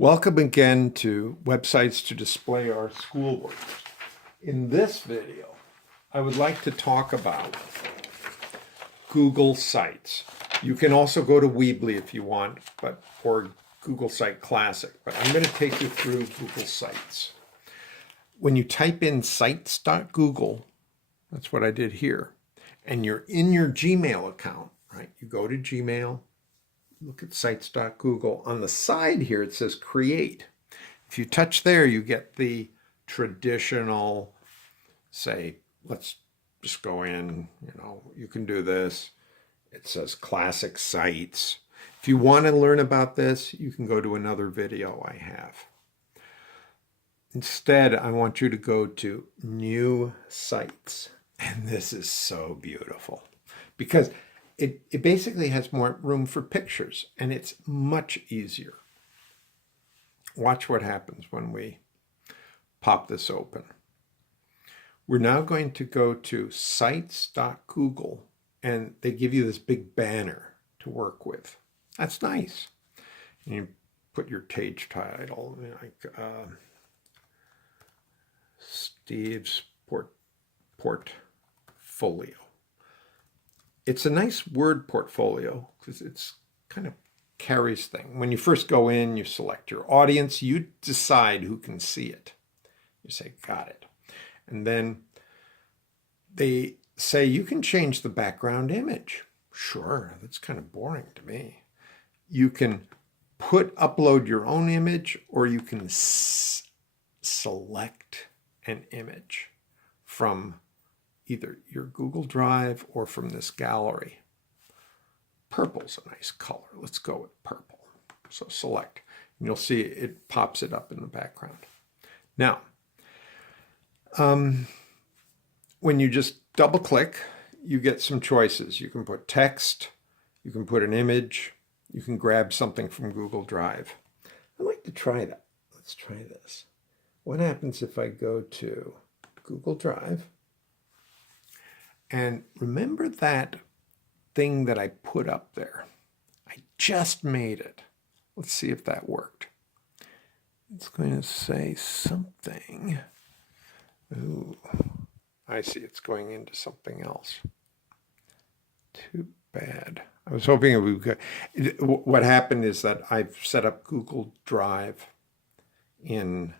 Welcome again to Websites to Display Our Schoolwork. In this video, I would like to talk about Google Sites. You can also go to Weebly if you want, or Google Site Classic, but I'm going to take you through Google Sites. When you type in sites.google, that's what I did here, and you're in your Gmail account, right? You go to Gmail, look at sites.google. On the side here, it says create. If you touch there, you get the traditional, say, let's just go in, you can do this. It says classic sites. If you want to learn about this, you can go to another video I have. Instead, I want you to go to new sites. And this is so beautiful because it basically has more room for pictures and it's much easier. Watch what happens when we pop this open. We're now going to go to sites.google and they give you this big banner to work with. That's nice. And you put your page title, like Steve's portfolio. It's a nice word portfolio because it's kind of carries thing. When you first go in, you select your audience, you decide who can see it. You say, got it. And then they say you can change the background image. Sure, that's kind of boring to me. You can upload your own image, or you can select an image from either your Google Drive or from this gallery. Purple's a nice color. Let's go with purple. So select, and you'll see it pops it up in the background. Now, when you just double click, you get some choices. You can put text, you can put an image, you can grab something from Google Drive. I'd like to try that. Let's try this. What happens if I go to Google Drive? And remember that thing that I put up there? I just made it. Let's see if that worked. It's going to say something. Ooh, I see it's going into something else. Too bad. I was hoping it would go. What happened is that I've set up Google Drive in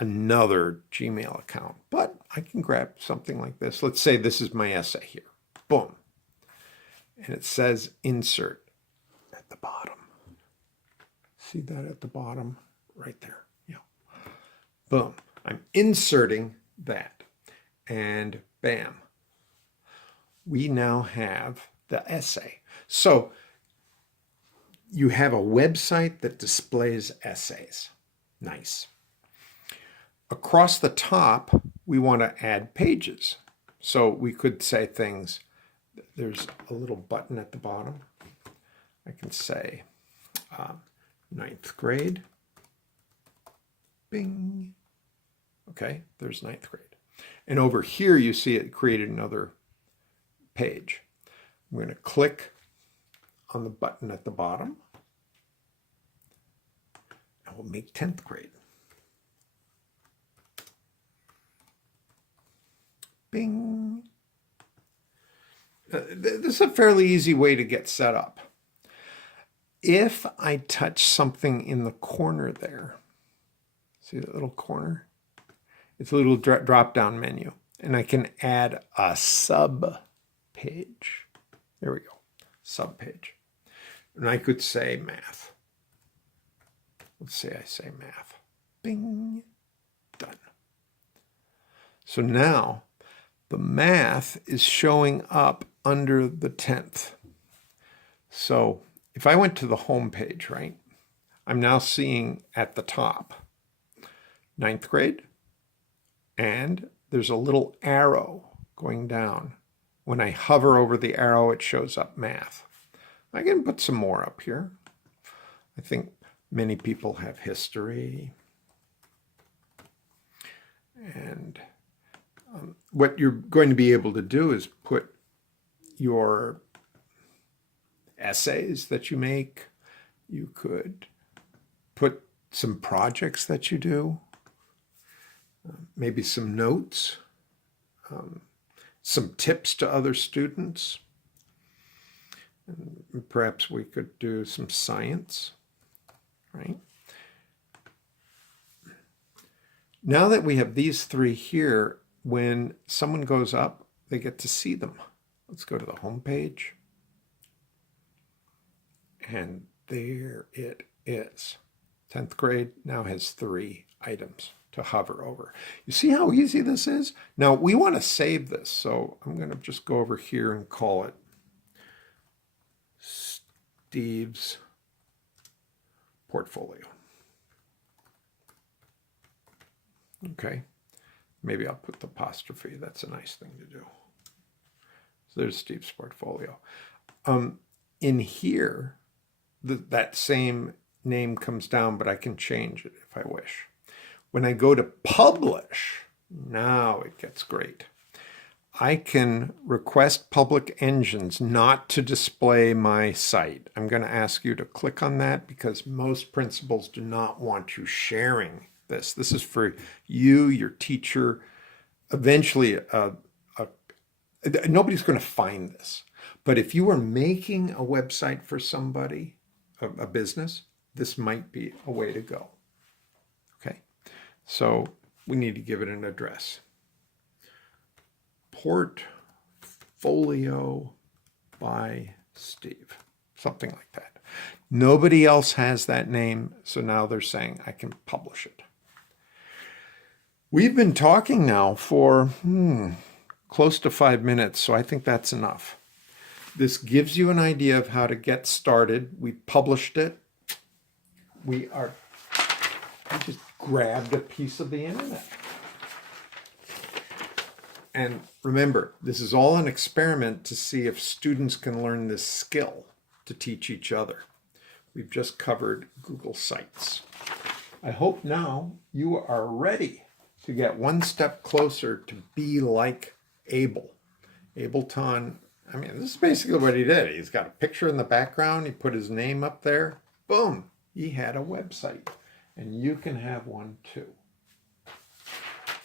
another Gmail account, but I can grab something like this. Let's say this is my essay here. Boom. And it says insert at the bottom. See that at the bottom? Right there. Yeah. Boom. I'm inserting that. And bam. We now have the essay. So you have a website that displays essays. Nice. Across the top, we want to add pages. So we could say things. There's a little button at the bottom. I can say 9th grade. Bing. Okay, there's 9th grade. And over here, you see it created another page. I'm going to click on the button at the bottom. And we'll make 10th grade. Bing. This is a fairly easy way to get set up. If I touch something in the corner there, see that little corner? It's a little drop-down menu, and I can add a sub page. There we go, sub page. And I could say math. Let's say I say math. Bing. Done. So now the math is showing up under the 10th. So if I went to the home page, right, I'm now seeing at the top 9th grade, and there's a little arrow going down. When I hover over the arrow, it shows up math. I can put some more up here. I think many people have history. And what you're going to be able to do is put your essays that you make. You could put some projects that you do, maybe some notes, some tips to other students. And perhaps we could do some science, right? Now that we have these three here, when someone goes up, they get to see them. Let's go to the home page. And there it is. 10th grade now has 3 items to hover over. You see how easy this is? Now we want to save this, so I'm going to just go over here and call it Steve's portfolio. Okay, maybe I'll put the apostrophe. That's a nice thing to do. So there's Steve's portfolio. In here, that same name comes down, but I can change it if I wish. When I go to publish, now it gets great. I can request public engines not to display my site. I'm going to ask you to click on that because most principals do not want you sharing this. This is for you, your teacher. Eventually, nobody's going to find this. But if you are making a website for somebody, a business, this might be a way to go. Okay, so we need to give it an address. Portfolio by Steve, something like that. Nobody else has that name, so now they're saying I can publish it. We've been talking now for close to 5 minutes, so I think that's enough. This gives you an idea of how to get started. We published it. We just grabbed a piece of the internet. And remember, this is all an experiment to see if students can learn this skill to teach each other. We've just covered Google Sites. I hope now you are ready to get one step closer to be like Abel. Ableton, I mean, this is basically what he did. He's got a picture in the background. He put his name up there. Boom, he had a website. And you can have one too.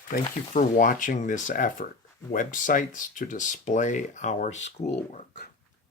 Thank you for watching this effort. Websites to display our schoolwork.